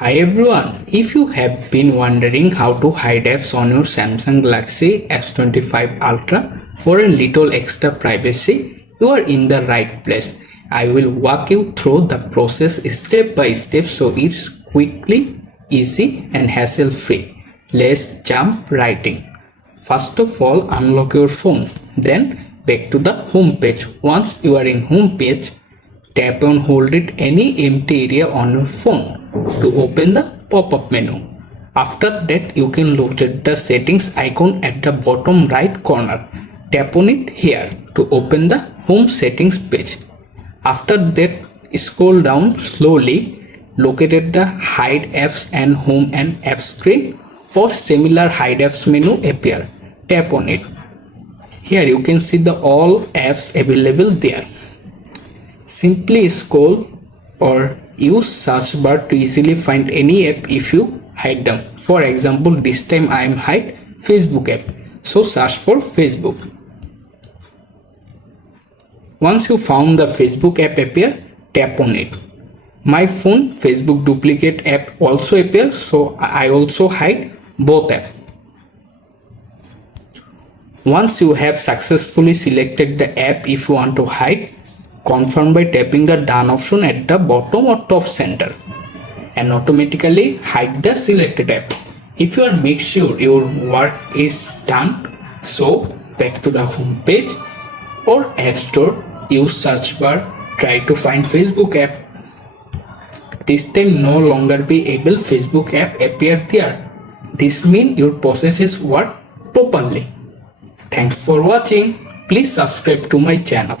Hi everyone, if you have been wondering how to hide apps on your Samsung Galaxy S25 Ultra for a little extra privacy, you are in the right place. I will walk you through the process step by step so it's quickly, easy and hassle free. Let's jump right in. First of all, unlock your phone, then back to the home page. Once you are in home page, tap on hold it any empty area on your phone to open the pop-up menu. After that, you can locate the settings icon at the bottom right corner. Tap on it here to open the home settings page. After that, scroll down slowly, locate the hide apps and home and app screen or similar hide apps menu appear. Tap on it. Here you can see the all apps available there. Simply scroll or use search bar to easily find any app if you hide them. For example, this time I am hide Facebook app. So search for Facebook. Once you found the Facebook app appear, tap on it. My phone Facebook duplicate app also appear, so I also hide both apps. Once you have successfully selected the app if you want to hide, confirm by tapping the done option at the bottom or top center and automatically hide the selected app. If you are make sure your work is done, so back to the home page or app store, use search bar, try to find Facebook app. This time no longer be able Facebook app appear there. This means your processes work properly. Thanks for watching. Please subscribe to my channel.